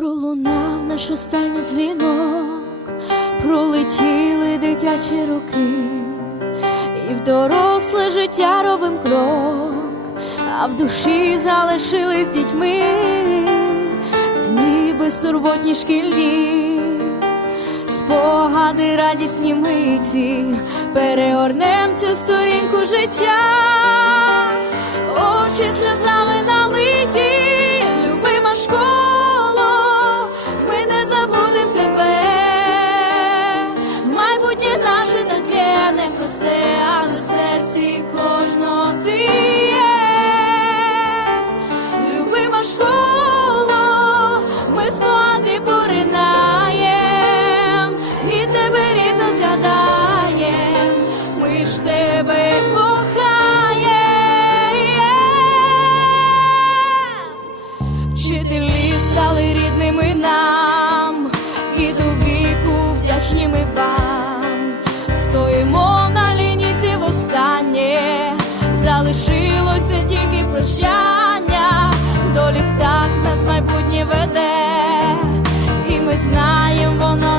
Пролунав наш останній дзвінок, пролетіли дитячі роки, і в доросле життя робим крок, а в душі залишились дітьми, дні безтурботні шкільні, спогади радісні миті, переорнем цю сторінку життя, очі сльозами тебе кохаєм. Вчителі стали рідними нам, і до віку вдячні ми вам. Стоїмо на лінійці востаннє, залишилося тільки прощання, долі птах нас майбутнє веде, і ми знаємо.